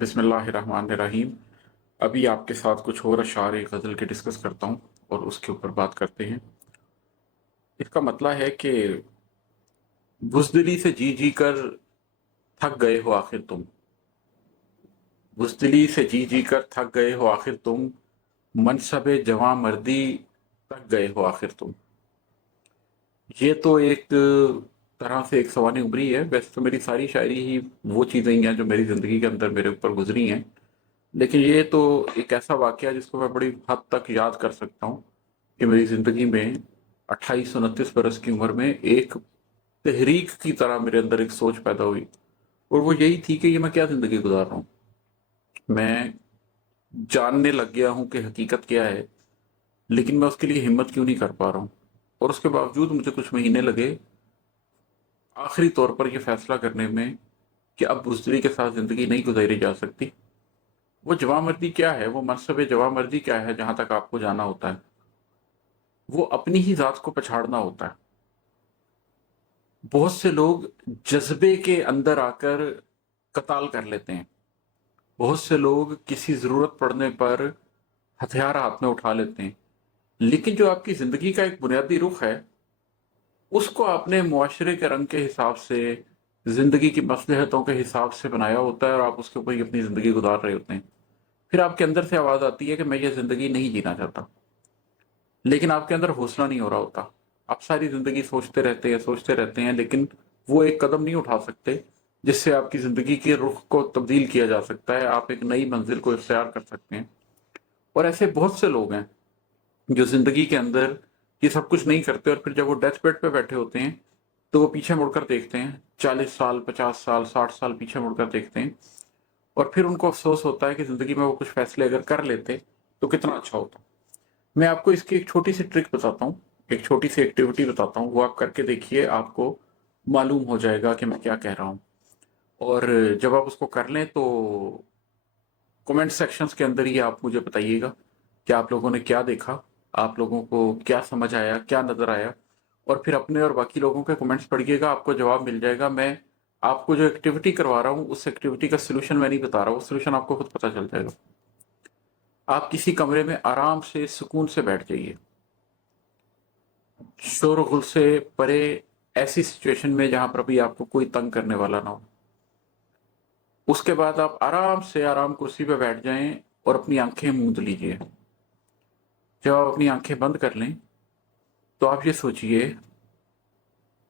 बिस्मिल्लाहिर्रहमानिर्रहीम। अभी आपके साथ कुछ और अशार गज़ल के डिस्कस करता हूँ और उसके ऊपर बात करते हैं। इसका मतलब है कि बुज़दिली से जी जी कर थक गए हो आखिर तुम। बुज़दिली से जी जी कर थक गए हो आखिर तुम। मनसबे जवां मर्दी तक गए हो आखिर तुम। ये तो एक तरह से एक सवानी उमरी है। वैसे तो मेरी सारी शायरी ही वो चीज़ें ही हैं जो मेरी ज़िंदगी के अंदर मेरे ऊपर गुजरी हैं, लेकिन ये तो एक ऐसा वाकया जिसको मैं बड़ी हद तक याद कर सकता हूँ कि मेरी ज़िंदगी में 28-29 बरस की उम्र में एक तहरीक की तरह मेरे अंदर एक सोच पैदा हुई, और वो यही थी कि ये मैं क्या ज़िंदगी गुजार रहा हूँ। मैं जानने लग गया हूँ कि हकीकत क्या है, लेकिन मैं उसके लिए हिम्मत क्यों नहीं कर पा रहा हूँ। और उसके बावजूद मुझे कुछ महीने लगे आखिरी तौर पर यह फैसला करने में कि अब बुज़दिली के साथ ज़िंदगी नहीं गुजारी जा सकती। वो जवामर्दी क्या है, वो मनसब जवामर्दी क्या है जहाँ तक आपको जाना होता है, वो अपनी ही ज़ात को पछाड़ना होता है। बहुत से लोग जज़्बे के अंदर आकर कत्ल कर लेते हैं। बहुत से लोग किसी ज़रूरत पड़ने पर हथियार हाथ में उठा लेते हैं। लेकिन जो आपकी ज़िंदगी का एक बुनियादी रुख है, उसको आपने मुआशरे के रंग के हिसाब से, ज़िंदगी की मसलहतों के हिसाब से बनाया होता है और आप उसके ऊपर ही अपनी ज़िंदगी गुजार रहे होते हैं। फिर आपके अंदर से आवाज़ आती है कि मैं ये ज़िंदगी नहीं जीना चाहता, लेकिन आपके अंदर हौसला नहीं हो रहा होता। आप सारी ज़िंदगी सोचते रहते हैं, लेकिन वो एक कदम नहीं उठा सकते जिससे आपकी ज़िंदगी के रुख को तब्दील किया जा सकता है, आप एक नई मंजिल को इख्तियार कर सकते हैं। और ऐसे बहुत से लोग हैं जो ज़िंदगी के अंदर ये सब कुछ नहीं करते, और फिर जब वो डेथ बेड पे बैठे होते हैं तो वो पीछे मुड़कर देखते हैं, 40 साल, 50 साल, 60 साल पीछे मुड़कर देखते हैं, और फिर उनको अफसोस होता है कि ज़िंदगी में वो कुछ फैसले अगर कर लेते तो कितना अच्छा होता। मैं आपको इसकी एक छोटी सी ट्रिक बताता हूँ, एक छोटी सी एक्टिविटी बताता हूँ, वो आप करके देखिए, आपको मालूम हो जाएगा कि मैं क्या कह रहा हूँ। और जब आप उसको कर लें तो कमेंट सेक्शंस के अंदर ही आप मुझे बताइएगा कि आप लोगों ने क्या देखा, आप लोगों को क्या समझ आया, क्या नज़र आया। और फिर अपने और बाकी लोगों के कमेंट्स पढ़िएगा, आपको जवाब मिल जाएगा। मैं आपको जो एक्टिविटी करवा रहा हूँ उस एक्टिविटी का सोल्यूशन मैं नहीं बता रहा हूँ, सोल्यूशन आपको खुद पता चल जाएगा। आप किसी कमरे में आराम से सुकून से बैठ जाइए, शोर गुल से परे, ऐसी सिचुएशन में जहां पर भी आपको कोई तंग करने वाला ना हो। उसके बाद आप आराम से आराम कुर्सी पे बैठ जाएं और अपनी आंखें मूंद लीजिए। जब आप अपनी आंखें बंद कर लें तो आप ये सोचिए